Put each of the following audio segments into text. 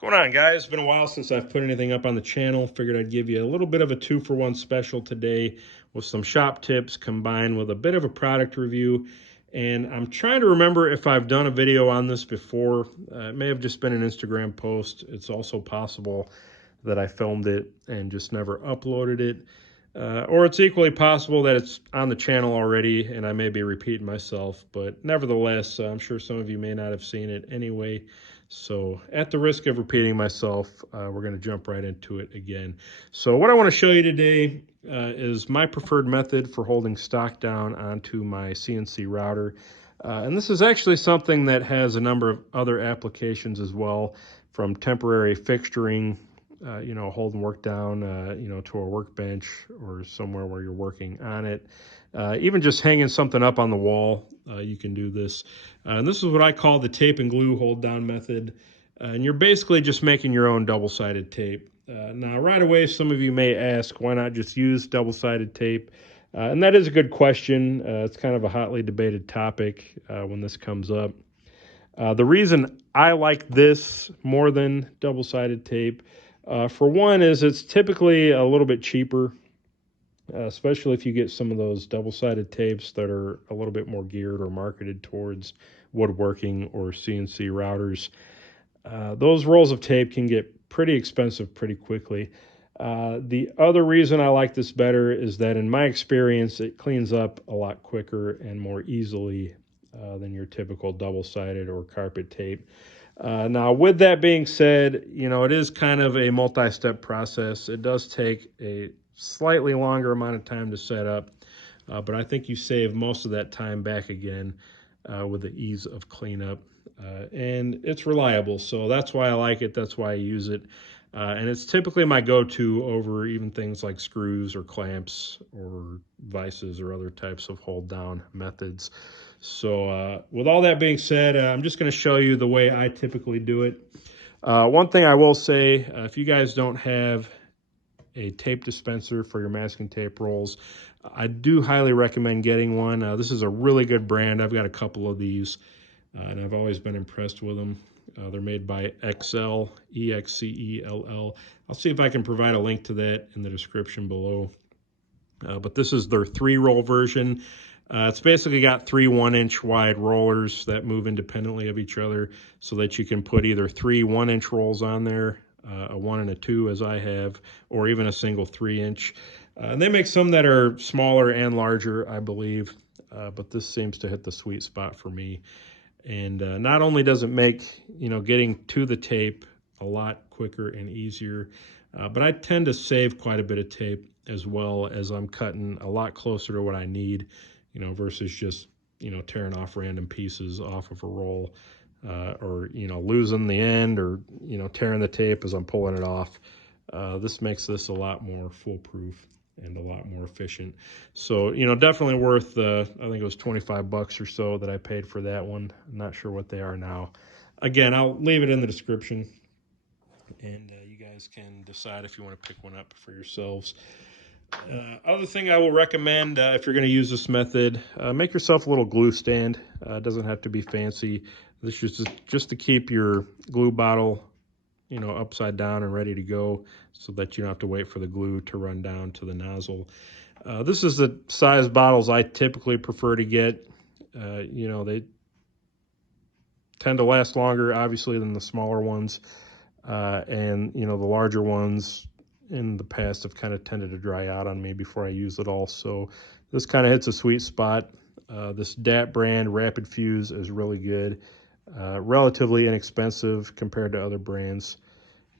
What's going on, guys? It's been a while since I've put anything up on the channel. Figured I'd give you a little bit of a 2-for-1 special today with some shop tips combined with a bit of a product review. And I'm trying to remember if I've done a video on this before. It may have just been an Instagram post. It's also possible that I filmed it and just never uploaded it. Or it's equally possible that it's on the channel already and I may be repeating myself. But nevertheless, I'm sure some of you may not have seen it anyway. So at the risk of repeating myself, we're going to jump right into it again. So what I want to show you today is my preferred method for holding stock down onto my CNC router. And this is actually something that has a number of other applications as well, from temporary fixturing, holding work down, to a workbench or somewhere where you're working on it. Even just hanging something up on the wall, you can do this. And this is what I call the tape and glue hold down method. And you're basically just making your own double-sided tape. Now, right away, some of you may ask, why not just use double-sided tape? And that is a good question. It's kind of a hotly debated topic when this comes up. The reason I like this more than double-sided tape, for one, is it's typically a little bit cheaper. Especially if you get some of those double-sided tapes that are a little bit more geared or marketed towards woodworking or CNC routers. Those rolls of tape can get pretty expensive pretty quickly. The other reason I like this better is that in my experience, it cleans up a lot quicker and more easily than your typical double-sided or carpet tape. Now, with that being said, it is kind of a multi-step process. It does take a slightly longer amount of time to set up, but I think you save most of that time back again with the ease of cleanup. And it's reliable, so that's why I like it. That's why I use it. And it's typically my go-to over even things like screws or clamps or vices or other types of hold-down methods. So with all that being said, I'm just going to show you the way I typically do it. One thing I will say, if you guys don't have a tape dispenser for your masking tape rolls, I do highly recommend getting one. This is a really good brand. I've got a couple of these, and I've always been impressed with them. They're made by Excel, E-X-C-E-L-L. I'll see if I can provide a link to that in the description below. But this is their 3-roll version. It's basically got 3 1-inch wide rollers that move independently of each other so that you can put either 3 1-inch rolls on there, a 1 and a 2 as I have, or even a single 3-inch. And they make some that are smaller and larger, I believe, but this seems to hit the sweet spot for me. And not only does it make, getting to the tape a lot quicker and easier, but I tend to save quite a bit of tape as well, as I'm cutting a lot closer to what I need, versus just, tearing off random pieces off of a roll, or, losing the end, or, tearing the tape as I'm pulling it off. This makes this a lot more foolproof and a lot more efficient. So, definitely worth, I think it was 25 bucks or so that I paid for that one. I'm not sure what they are now. Again, I'll leave it in the description, and you guys can decide if you want to pick one up for yourselves. Other thing I will recommend, if you're going to use this method, make yourself a little glue stand. It doesn't have to be fancy. This is just to keep your glue bottle, upside down and ready to go, so that you don't have to wait for the glue to run down to the nozzle. This is the size bottles I typically prefer to get. They tend to last longer, obviously, than the smaller ones. And, the larger ones in the past have kind of tended to dry out on me before I use it all. So this kind of hits a sweet spot. This DAT brand Rapid Fuse is really good. Relatively inexpensive compared to other brands,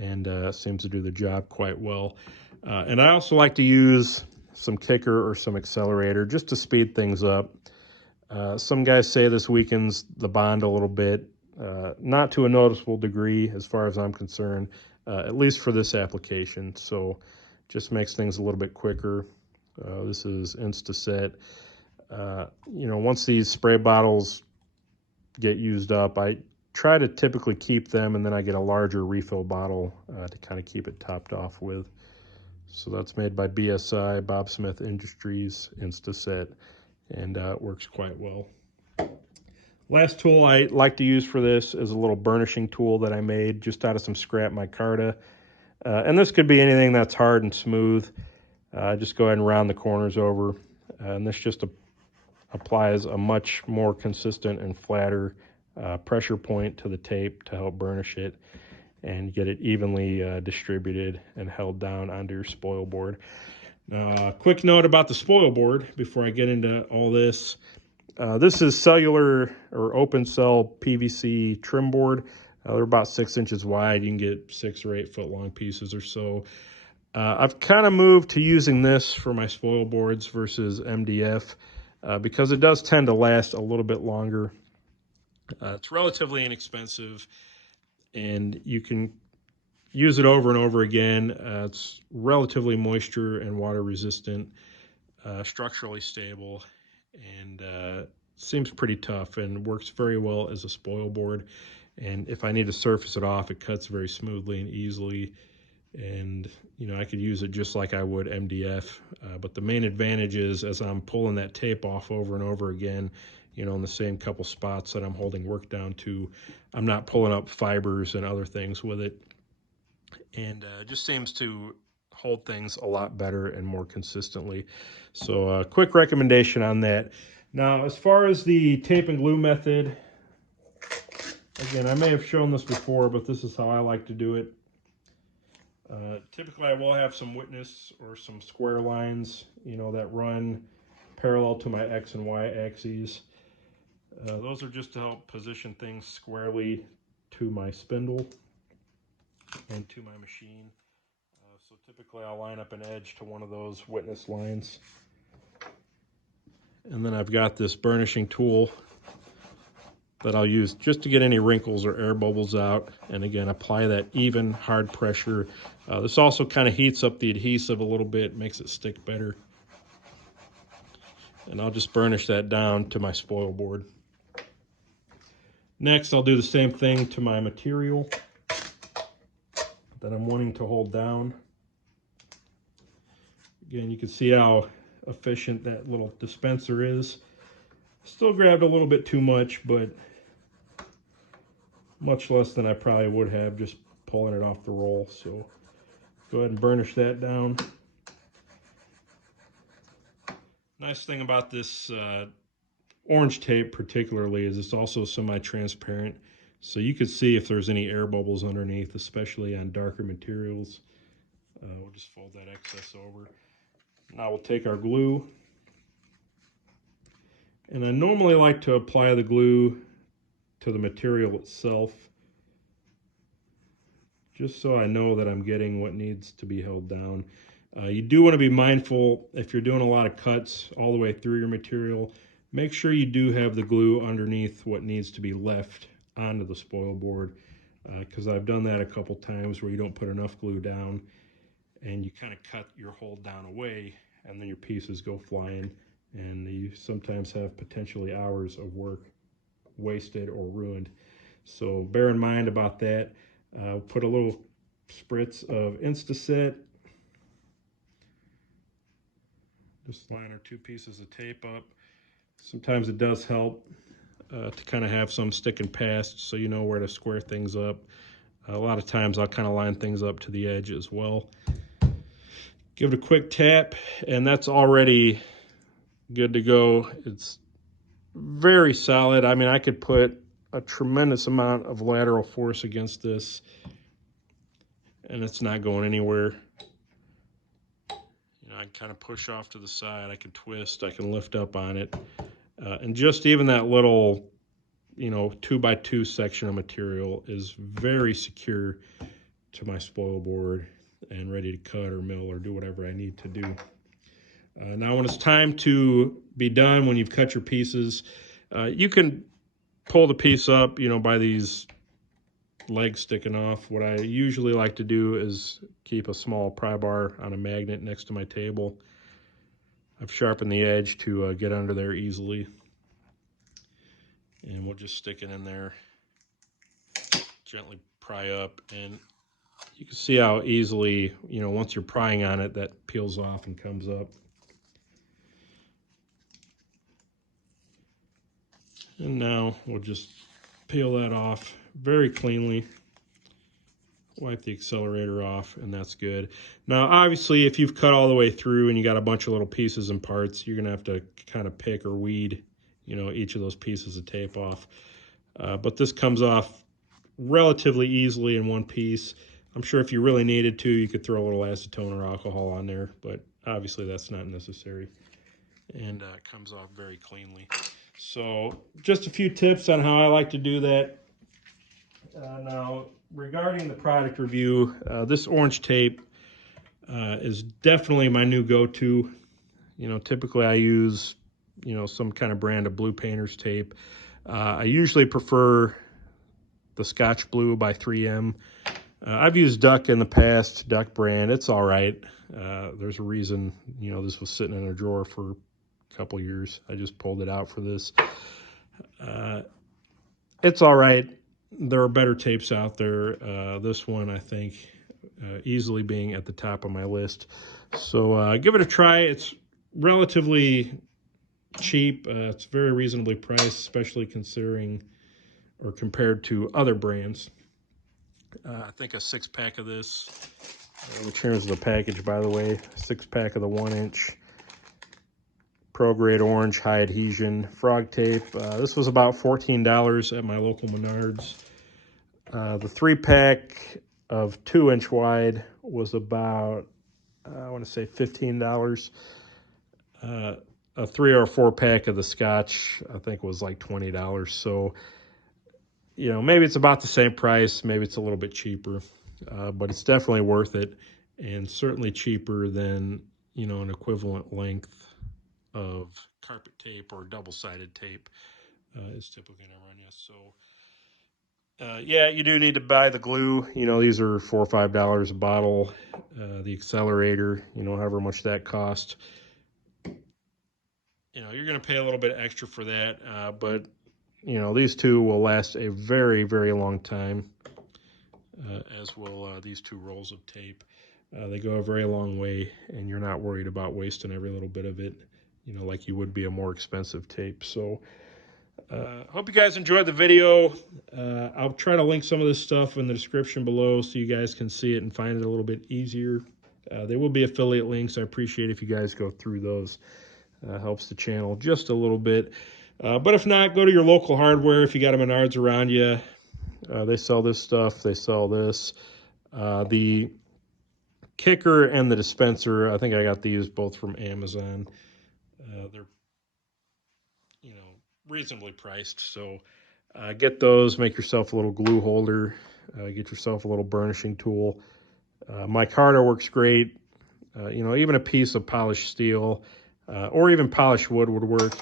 and seems to do the job quite well. And I also like to use some kicker or some accelerator just to speed things up. Some guys say this weakens the bond a little bit. Not to a noticeable degree as far as I'm concerned, at least for this application. So just makes things a little bit quicker. This is Insta-Set. Once these spray bottles get used up, I try to typically keep them, and then I get a larger refill bottle to kind of keep it topped off with. So that's made by BSI, Bob Smith Industries, Insta-Set, and it works quite well. Last tool I like to use for this is a little burnishing tool that I made just out of some scrap micarta. And this could be anything that's hard and smooth. Just go ahead and round the corners over. And this just applies a much more consistent and flatter pressure point to the tape to help burnish it and get it evenly distributed and held down onto your spoil board. Quick note about the spoil board before I get into all this. This is cellular or open cell PVC trim board. They're about 6 inches wide. You can get 6 or 8 foot long pieces or so. I've kind of moved to using this for my spoil boards versus MDF because it does tend to last a little bit longer. It's relatively inexpensive and you can use it over and over again. It's relatively moisture and water resistant, structurally stable, and seems pretty tough and works very well as a spoil board. And if I need to surface it off, it cuts very smoothly and easily. And you know, I could use it just like I would MDF. But the main advantage is as I'm pulling that tape off over and over again, you know, in the same couple spots that I'm holding work down to, I'm not pulling up fibers and other things with it. And it just seems to hold things a lot better and more consistently. So a quick recommendation on that. Now, as far as the tape and glue method, again, I may have shown this before, but this is how I like to do it. Typically, I will have some witness or some square lines, you know, that run parallel to my X and Y axes. Those are just to help position things squarely to my spindle and to my machine. So typically I'll line up an edge to one of those witness lines. And then I've got this burnishing tool that I'll use just to get any wrinkles or air bubbles out. And again, apply that even hard pressure. This also kind of heats up the adhesive a little bit, makes it stick better. And I'll just burnish that down to my spoil board. Next, I'll do the same thing to my material that I'm wanting to hold down. Again, you can see how efficient that little dispenser is. Still grabbed a little bit too much, but much less than I probably would have just pulling it off the roll. So go ahead and burnish that down. Nice thing about this orange tape particularly is it's also semi-transparent. So you can see if there's any air bubbles underneath, especially on darker materials. We'll just fold that excess over. Now we'll take our glue. And I normally like to apply the glue to the material itself, just so I know that I'm getting what needs to be held down. You do want to be mindful if you're doing a lot of cuts all the way through your material, make sure you do have the glue underneath what needs to be left onto the spoil board, because I've done that a couple times where you don't put enough glue down and you kind of cut your hold down away and then your pieces go flying and you sometimes have potentially hours of work wasted or ruined. So bear in mind about that. Put a little spritz of Insta-Set. Just line our 2 pieces of tape up. Sometimes it does help to kind of have some sticking past so you know where to square things up. A lot of times I'll kind of line things up to the edge as well. Give it a quick tap and that's already good to go. It's very solid. I mean, I could put a tremendous amount of lateral force against this and it's not going anywhere. You know, I can kind of push off to the side, I can twist, I can lift up on it. And just even that little, you know, 2x2 section of material is very secure to my spoil board and ready to cut or mill or do whatever I need to do. Now when it's time to be done, when you've cut your pieces, you can pull the piece up, you know, by these legs sticking off. What I usually like to do is keep a small pry bar on a magnet next to my table. I've sharpened the edge to get under there easily. And we'll just stick it in there, gently pry up, and you can see how easily, you know, once you're prying on it, that peels off and comes up. And now we'll just peel that off very cleanly. Wipe the accelerator off, and that's good. Now, obviously, if you've cut all the way through and you got a bunch of little pieces and parts, you're going to have to kind of pick or weed, each of those pieces of tape off. But this comes off relatively easily in one piece. I'm sure if you really needed to, you could throw a little acetone or alcohol on there, but obviously that's not necessary. And it comes off very cleanly. So just a few tips on how I like to do that. Now, regarding the product review, this orange tape is definitely my new go-to. Typically I use, some kind of brand of blue painter's tape. I usually prefer the Scotch Blue by 3M. I've used Duck in the past, Duck brand. It's all right. There's a reason, this was sitting in a drawer for a couple years. I just pulled it out for this. It's all right. There are better tapes out there. This one, I think, easily being at the top of my list. So give it a try. It's relatively cheap. It's very reasonably priced, especially considering or compared to other brands. I think a 6-pack of this, in terms of the package, by the way, 6-pack of the 1-inch Pro Grade Orange High Adhesion Frog Tape. This was about $14 at my local Menards. The 3-pack of 2-inch wide was about, I want to say $15. A 3 or 4-pack of the Scotch, I think, was like $20. So, maybe it's about the same price. Maybe it's a little bit cheaper, but it's definitely worth it, and certainly cheaper than, an equivalent length of carpet tape or double-sided tape is typically going to run you. So, yeah, you do need to buy the glue. These are $4 or $5 a bottle. The accelerator, however much that cost. You're going to pay a little bit extra for that, but these two will last a very, very long time, as will these 2 rolls of tape. They go a very long way, and you're not worried about wasting every little bit of it, like you would be a more expensive tape. So hope you guys enjoyed the video. I'll try to link some of this stuff in the description below so you guys can see it and find it a little bit easier. There will be affiliate links. I appreciate if you guys go through those. Helps the channel just a little bit. But if not, go to your local hardware. If you got a Menards around you, they sell this stuff. They sell this. The kicker and the dispenser, I think I got these both from Amazon. They're, reasonably priced. So get those. Make yourself a little glue holder. Get yourself a little burnishing tool. Micarta works great. Even a piece of polished steel or even polished wood would work.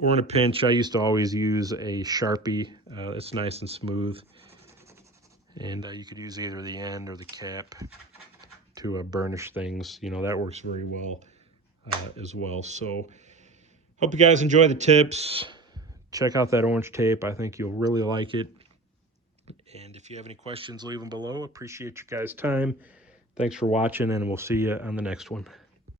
Or in a pinch, I used to always use a Sharpie. It's nice and smooth. And you could use either the end or the cap to burnish things. That works very well as well. So hope you guys enjoy the tips. Check out that orange tape. I think you'll really like it. And if you have any questions, leave them below. Appreciate you guys' time. Thanks for watching, and we'll see you on the next one.